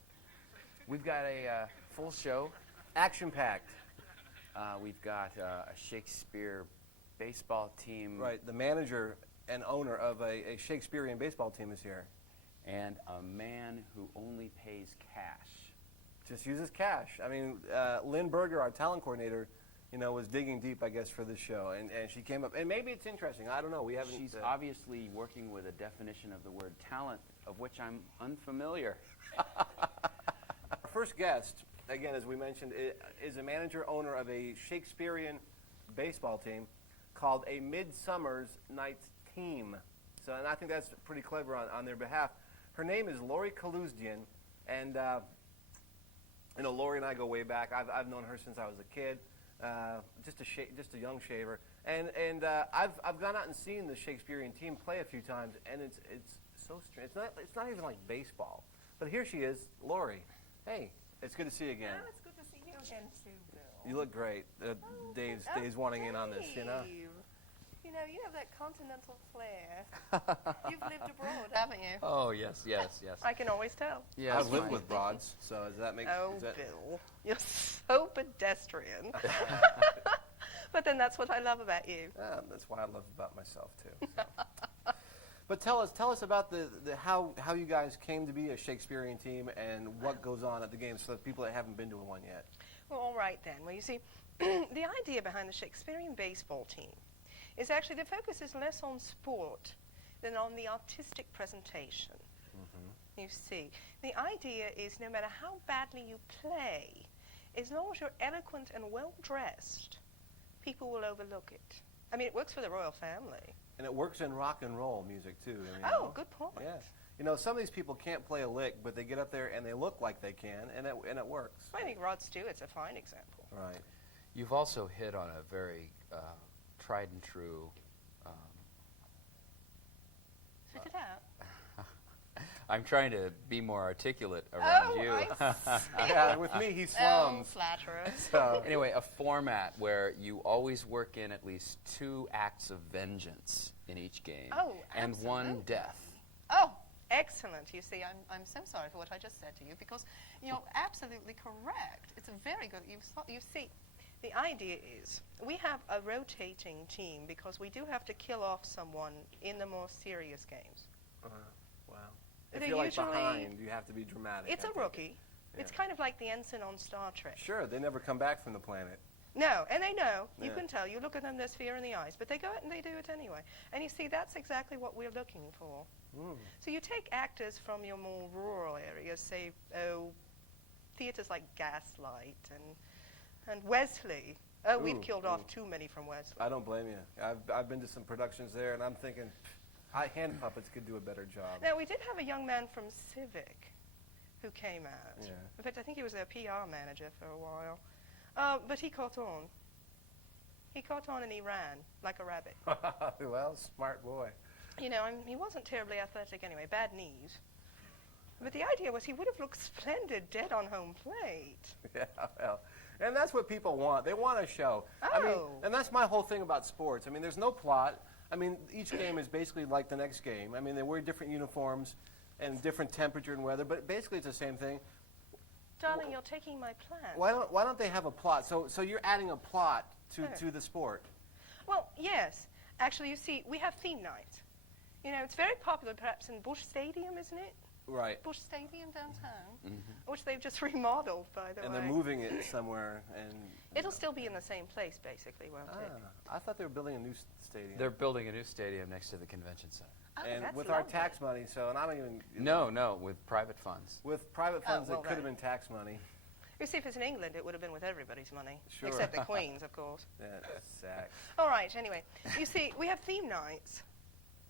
we've got a full show. Action-packed. We've got a Shakespeare baseball team. Right. The manager and owner of a Shakespearean baseball team is here. And a man who only pays cash. Just uses cash. I mean, Lynn Berger, our talent coordinator, you know, was digging deep, I guess, for this show, and she came up. And maybe it's interesting. I don't know. We haven't. She's obviously working with a definition of the word talent, of which I'm unfamiliar. Our first guest, again, as we mentioned, is a manager owner of a Shakespearean baseball team called a Midsummer's Night's Team. So, and I think that's pretty clever on their behalf. Her name is Lori Kaluzdian, and you know, Lori and I go way back. I've known her since I was a kid, just a young shaver, and I've gone out and seen the Shakespearean team play a few times, and it's so strange. It's not even like baseball. But here she is, Lori. Hey, it's good to see you again. Oh, it's good to see you again too, Bill. You look great. Dave's wanting in on this, you know. Dave. You know, you have that continental flair. You've lived abroad, haven't you? Oh, yes. I can always tell. Yes, I've lived my- with broads, so does that make? Oh, is that, Bill, you're so pedestrian. But then that's what I love about you. That's why I love about myself too. So. But tell us about the how you guys came to be a Shakespearean team and what goes on at the games for the people that haven't been to one yet. Well, all right then. Well, you see, the idea behind the Shakespearean baseball team is actually the focus is less on sport than on the artistic presentation. You see, the idea is no matter how badly you play, as long as you're eloquent and well-dressed, people will overlook it. I mean, it works for the royal family. And it works in rock and roll music too. I mean, Oh, you know? good point. Yeah. You know, some of these people can't play a lick, but they get up there and they look like they can, and it works. I think Rod Stewart's a fine example. Right. You've also hit on a very tried and true. Spit it out. I'm trying to be more articulate around you. I see. Yeah, with me, he Oh, slums. flatterer. So, Anyway, a format where you always work in at least 2 acts of vengeance in each game, Oh, and 1 absolutely. death. Oh, excellent. You see, I'm so sorry for what I just said to you because you're absolutely correct. It's a very good. You see, the idea is we have a rotating team because we do have to kill off someone in the more serious games. wow. If They're you're like usually- behind, you have to be dramatic. It's I a think. rookie. It's Yeah. kind of like the ensign on Star Trek. Sure, they never come back from the planet. No, and they know. You Yeah. can tell. You look at them, there's fear in the eyes. But they go out and they do it anyway. And you see, that's exactly what we're looking for. So you take actors from your more rural areas, say, theaters like Gaslight and Wesley. Oh, we've Ooh, killed off ooh. too many from Wesley. I don't blame you. I've been to some productions there, and I'm thinking, hand puppets could do a better job. Now, we did have a young man from Civic who came out. Yeah. In fact, I think he was their PR manager for a while. But he caught on. He caught on and he ran like a rabbit. Well, smart boy. You know, he wasn't terribly athletic anyway, bad knees. But the idea was he would have looked splendid dead on home plate. Yeah, well, and that's what people want. They want a show. I mean, Oh. and that's my whole thing about sports. I mean, there's no plot. I mean, each game is basically like the next game. I mean, they wear different uniforms and different temperature and weather, but basically it's the same thing. Darling, you're taking my plan. Why don't they have a plot? So you're adding a plot Oh. to the sport. Well, yes. Actually, you see, we have theme night. You know, it's very popular perhaps in Bush Stadium, isn't it? Right. Bush Stadium downtown, which they've just remodeled, by the And way. they're moving it somewhere. And It'll still be in the same place, basically, won't it? I thought they were building a new stadium. They're building a new stadium next to the convention center. Oh, and that's with our lovely. tax money, so and I don't even. No, with private funds. With private funds, well, that could have then. been tax money. You see, if it's in England, it would have been with everybody's money, Sure. except the Queen's, of course. That's sad. All right, anyway, you see, we have theme nights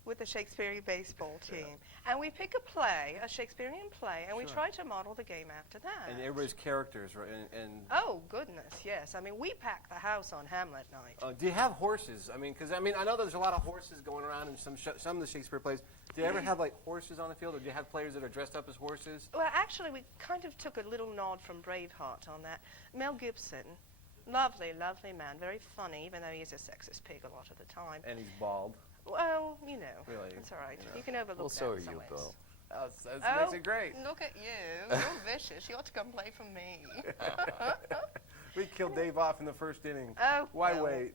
with the Shakespearean baseball team. And we pick a play, a Shakespearean play, and we Sure. try to model the game after that. And everybody's characters, right? And Oh, goodness, yes. I mean, we pack the house on Hamlet night. do you have horses? I mean, because I know there's a lot of horses going around in some of the Shakespeare plays. Do you ever have like horses on the field, or do you have players that are dressed up as horses? Well, actually, we kind of took a little nod from Braveheart on that. Mel Gibson, lovely, lovely man, very funny, even though he's a sexist pig a lot of the time. And he's bald. Well, you know, Really, it's all right. you know. You can overlook Well, that so in are some you, ways. Bill. That makes it great. Look at you. You're vicious. You ought to come play for me. We killed Dave off in the first inning. Oh, Why well. wait?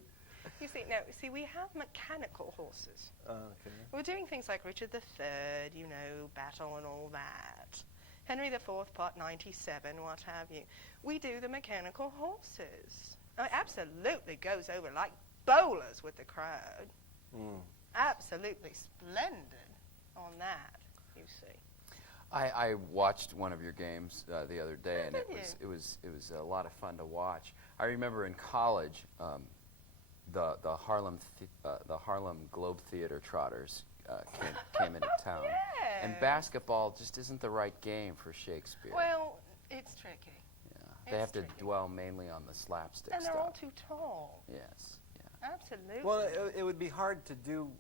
You see, no, we have mechanical horses. Okay. We're doing things like Richard III, you know, battle and all that. Henry IV, part 97, what have you. We do the mechanical horses. Oh, it absolutely goes over like bowlers with the crowd. Mm. Absolutely splendid on that, you see. I watched one of your games the other day, and did it was a lot of fun to watch. I remember in college, the Harlem Globe Theater Trotters came into town, and Yes. basketball just isn't the right game for Shakespeare. Well, it's tricky. Yeah. They have it's to tricky. dwell mainly on the slapstick And they're stuff. all too tall. Yes. Yeah. Absolutely. Well, it would be hard to do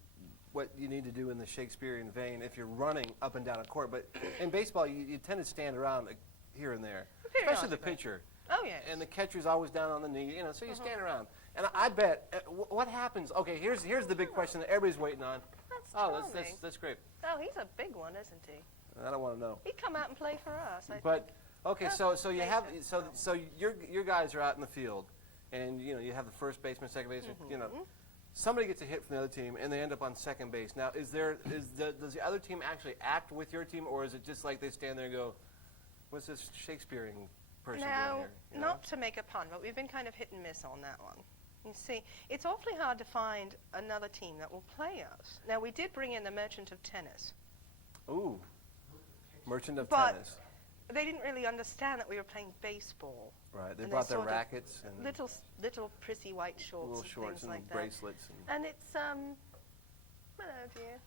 what you need to do in the Shakespearean vein if you're running up and down a court. But in baseball, you tend to stand around here and there, especially the Periodically. pitcher. Oh, yes. And the catcher's always down on the knee, you know, so you stand around. And I bet, what happens? Okay, here's the big question that everybody's waiting on. That's Oh, charming. that's great. Oh, he's a big one, isn't he? I don't want to know. He'd come out and play for us. I But okay, so you Makes have sense. so your guys are out in the field, and you know you have the first baseman, second baseman. You know, somebody gets a hit from the other team, and they end up on second base. Now, does the other team actually act with your team, or is it just like they stand there and go, "What's this Shakespearean person Now, doing here?" You know? not to make a pun, but we've been kind of hit and miss on that one. You see, it's awfully hard to find another team that will play us. Now, we did bring in the Merchant of Tennis, Ooh, merchant of but tennis. they didn't really understand that we were playing baseball. Right, they and brought their sort of rackets and Little prissy white shorts little and shorts things and like that. bracelets. And it's, hello, dear.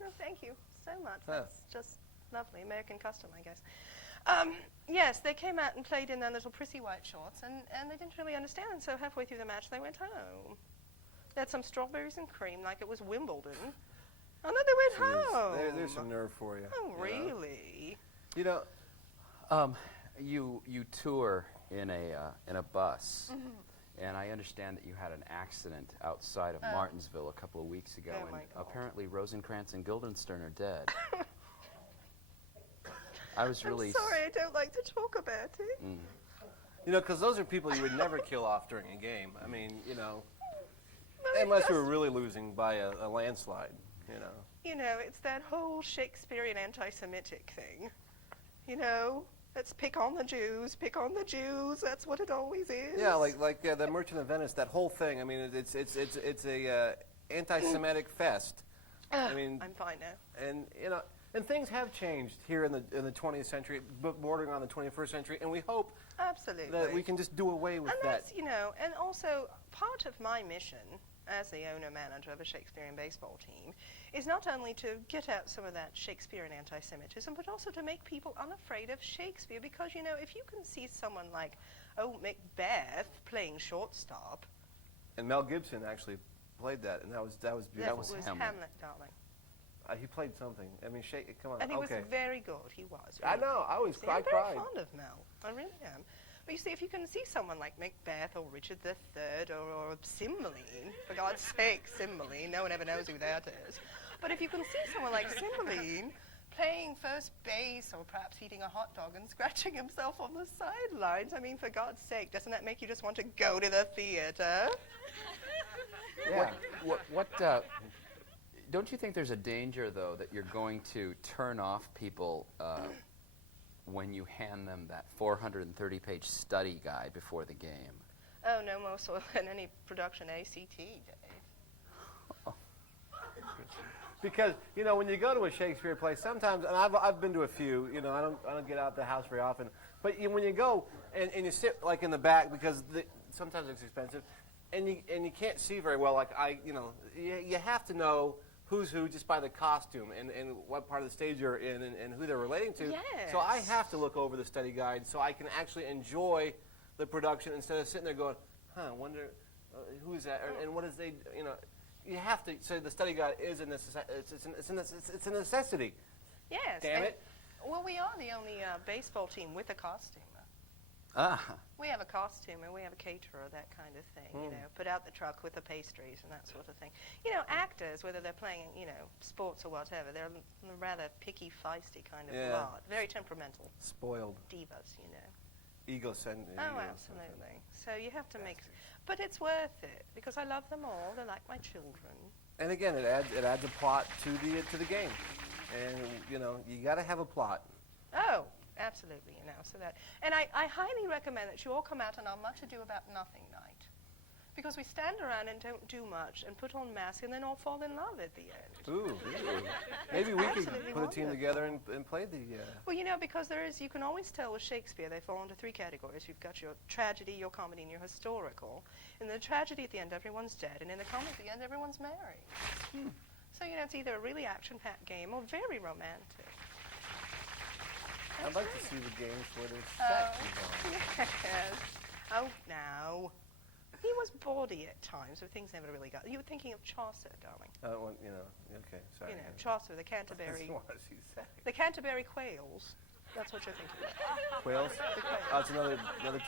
No, thank you so much. Huh. That's just lovely. American custom, I guess. Yes, they came out and played in their little prissy white shorts, and they didn't really understand, and so halfway through the match, they went home. They had some strawberries and cream like it was Wimbledon, and then they went home. There's some nerve for you. Oh, you know? really? You know, You tour in a bus, and I understand that you had an accident outside of Martinsville a couple of weeks ago, Oh, and my God. apparently Rosencrantz and Guildenstern are dead. I was really I'm sorry, I don't like to talk about it. you know, because those are people you would never kill off during a game. I mean, you know, Well, it unless you were does- really losing by a landslide. You know. You know, it's that whole Shakespearean anti-Semitic thing. You know, let's pick on the Jews, that's what it always is. Yeah, like the Merchant of Venice, that whole thing. I mean, it's a anti-Semitic fest. I mean, I'm fine now. and you know, and things have changed here in the 20th century, bordering on the 21st century, and we hope Absolutely. that we can just do away with And that. that's, you know, and also part of my mission as the owner-manager of a Shakespearean baseball team is not only to get out some of that Shakespearean anti-Semitism, but also to make people unafraid of Shakespeare, because, you know, if you can see someone like, Macbeth playing shortstop, And Mel Gibson actually played that, and that was beautiful. That was was Hamlet. Hamlet, darling. He played something. I mean, come on. And he okay. was very good. He was. I really know. I was. See, I I'm very cried. fond of Mel. I really am. But you see, if you can see someone like Macbeth or Richard III or Cymbeline, for God's sake, Cymbeline, no one ever knows who that is. But if you can see someone like Cymbeline playing first base or perhaps eating a hot dog and scratching himself on the sidelines, I mean, for God's sake, doesn't that make you just want to go to the theater? Yeah. Don't you think there's a danger, though, that you're going to turn off people when you hand them that 430-page study guide before the game? Oh, no more so than any production ACT, Dave. Because when you go to a Shakespeare play, sometimes, and I've been to a few. I don't get out the house very often. But when you go and you sit like in the back because sometimes it's expensive, and you can't see very well. Like you have to know who's who just by the costume and what part of the stage you're in and who they're relating to. Yes. So I have to look over the study guide so I can actually enjoy the production instead of sitting there going, I wonder who's that and what is they. You have to. So the study guide is a it's a necessity. Yes. Damn and- it. Well, we are the only baseball team with a costumer. Ah, We have a costumer, we have a caterer, that kind of thing, put out the truck with the pastries and that sort of thing. Actors, whether they're playing, sports or whatever, they're rather picky, feisty kind of Yeah. lot. Very temperamental Spoiled. divas, Egocentric. Oh, absolutely. So you have to make, but it's worth it because I love them all. They're like my children. And again, it adds a plot to the game, and you got to have a plot. Oh, absolutely, so that. And I highly recommend that you all come out on our Much Ado About Nothing night. Because we stand around and don't do much and put on masks and then all fall in love at the end. Ooh, maybe we could absolutely put a team wonderful. together and play the. Well, because you can always tell with Shakespeare, they fall into three categories. You've got your tragedy, your comedy, and your historical. In the tragedy at the end, everyone's dead, and in the comedy at the end, everyone's married. So, it's either a really action-packed game or very romantic. I'd like to see the games where there's sex involved. Yes. Oh, no. He was bawdy at times, so things never really got. You were thinking of Chaucer, darling. Okay, sorry. Chaucer, the I just Canterbury, want to see sex. the Canterbury Quails. That's what you're thinking of. Quails? The Quails. Oh, it's another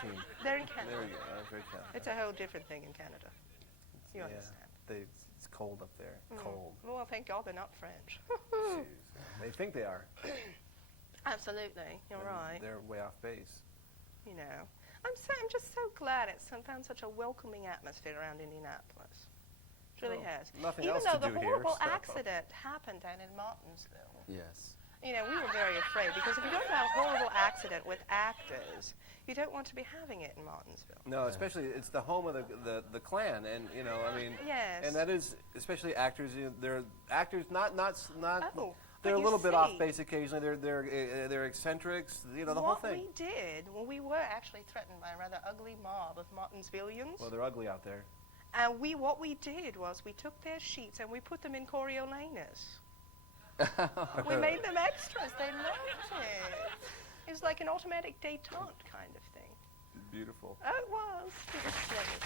team. They're in There Canada. we go. That's very Canada. It's a whole different thing in Canada. You understand. It's cold up there. Cold. Well, thank God they're not French. Jeez. They think they are. Absolutely, you're and right. They're way off base. I'm just so glad it's found such a welcoming atmosphere around Indianapolis. It really Well, has. nothing Even else though to the do here, horrible so. accident happened down in Martinsville. yes. We were very afraid because if you don't have a horrible accident with actors, you don't want to be having it in Martinsville. No, especially it's the home of the Klan, and Yes. and that is especially actors. They're actors, not. Oh, They're but a you little bit off see, base occasionally. They're eccentrics. The whole what thing. we did, we were actually threatened by a rather ugly mob of Martinsvillians. Well, they're ugly out there. And what we did was we took their sheets and we put them in Coriolanus. We made them extras. They loved it. It was like an automatic détente kind of thing. Beautiful. Oh, it was. It was splendid.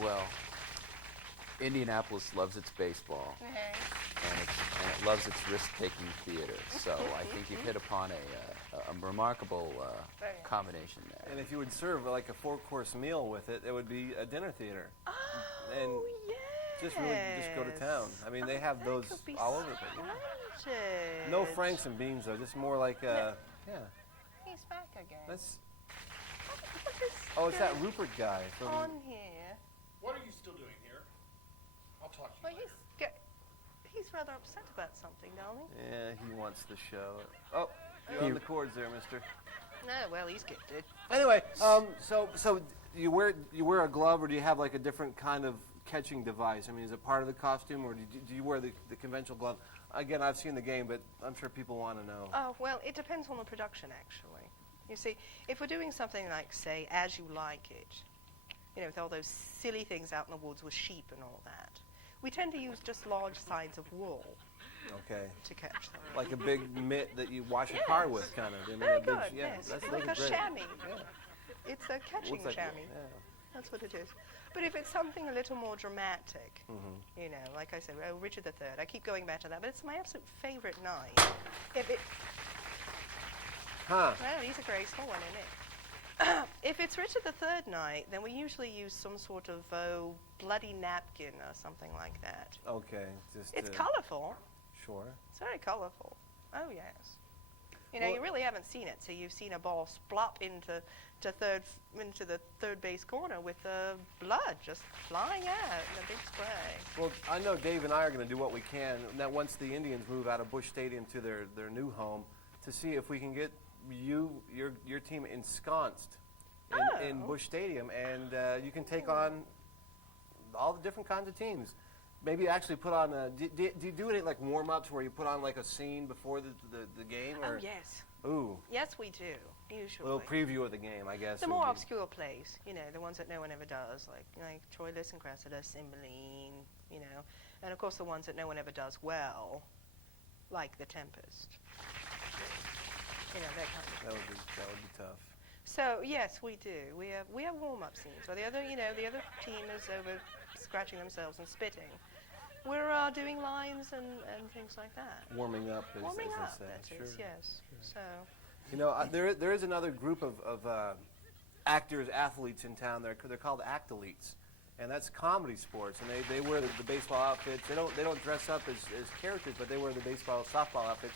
Well, Indianapolis loves its baseball, Okay. and it loves its risk-taking theater. So I think you've hit upon a remarkable Very. combination there. And if you would serve like a 4-course meal with it, it would be a dinner theater. Oh, And yes. Just really just go to town. I mean, they have That those could be all over the place. splendid. No franks and beans though, just more like yeah. He's back again. That's What is oh, it's that going Rupert guy from. on here? What are you still doing here? I'll talk to Well, he's rather upset about something, darling. Yeah, he wants the show. Oh, you're on the cords there, Mister. No, well, he's gifted. Anyway, so you wear a glove, or do you have like a different kind of catching device? I mean, is it part of the costume, or do you wear the conventional glove? Again, I've seen the game, but I'm sure people want to know. Oh, well, it depends on the production, actually. You see, if we're doing something like, say, As You Like It, with all those silly things out in the woods with sheep and all that, we tend to use just large sides of wool Okay. to catch them. Like a big mitt that you wash a car with, kind of. I mean, Very a big, good, yeah, yes. that's Like a great. chamois. Yeah. It's a catching Looks like it, chamois. yeah. That's what it is. But if it's something a little more dramatic, you know, like I said, oh, Richard III, I keep going back to that, but it's my absolute favorite night. If it, Huh. well, he's a graceful one, isn't it? If it's Richard III night, then we usually use some sort of bloody napkin or something like that. Okay. Just. It's colourful. Sure. It's very colourful. Oh, yes. You know, Well- you really haven't seen it, so you've seen a ball splop into the third base corner with the blood just flying out in a big spray. Well, I know Dave and I are going to do what we can now once the Indians move out of Busch Stadium to their new home to see if we can get your team ensconced in Oh. Busch Stadium, and you can take on all the different kinds of teams. Maybe actually put on do you do any like warm-ups where you put on like a scene before the game? Oh, Or, yes. Ooh, Yes, we do, a usually. little preview of the game, I guess. The it more would be. obscure plays, you know, the ones that no one ever does, like Troilus and Cressida, Cymbeline, you know, and of course the ones that no one ever does well, like The Tempest. You know, that kind of That would be tough. So yes, we do. We have warm-up scenes where the other team is over scratching themselves and spitting. We're doing lines and things like that. Warming up, as Warming they up, say. that Sure. is, yes. So You know, there is another group of actors, athletes in town. They're called actaletes, and that's comedy sports. And they wear the baseball outfits. They don't dress up as characters, but they wear the baseball, softball outfits.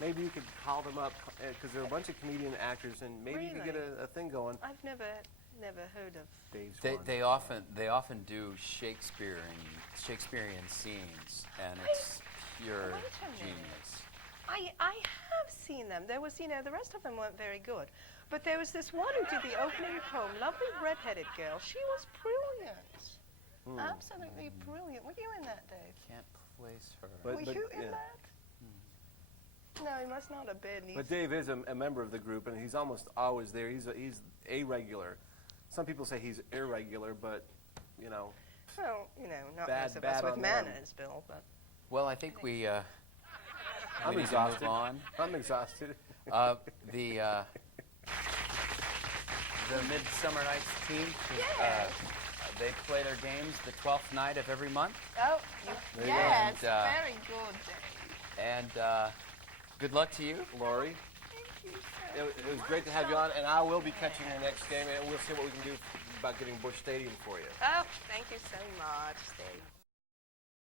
Maybe you could call them up because they're a bunch of comedian actors, and maybe you could get Really? a thing going. I've never heard of. Dave's They, one. they often do Shakespearean scenes, and it's pure Wait a minute. genius. I have seen them. There was, you know, the rest of them weren't very good. But there was this one who did the opening poem, lovely red-headed girl. She was brilliant. Absolutely brilliant. Were you in that, Dave? Can't place her. But- Were you in yeah. that? No, he must not have been. But Dave is a member of the group, and he's almost always there. He's a regular. Some people say he's irregular, but you know. Well, you know, not Bad- most of bad us with on them. manners, Bill, but Well, I think we I'm need to exhausted. move on. I'm exhausted. The Midsummer Nights team, they play their games the 12th night of every month, oh, There you go. Yes, And, very good, Dave. and good luck to you. Lori, it was great to have you on, and I will be catching your next game, and we'll see what we can do about getting Busch Stadium for you. oh, thank you so much, Dave.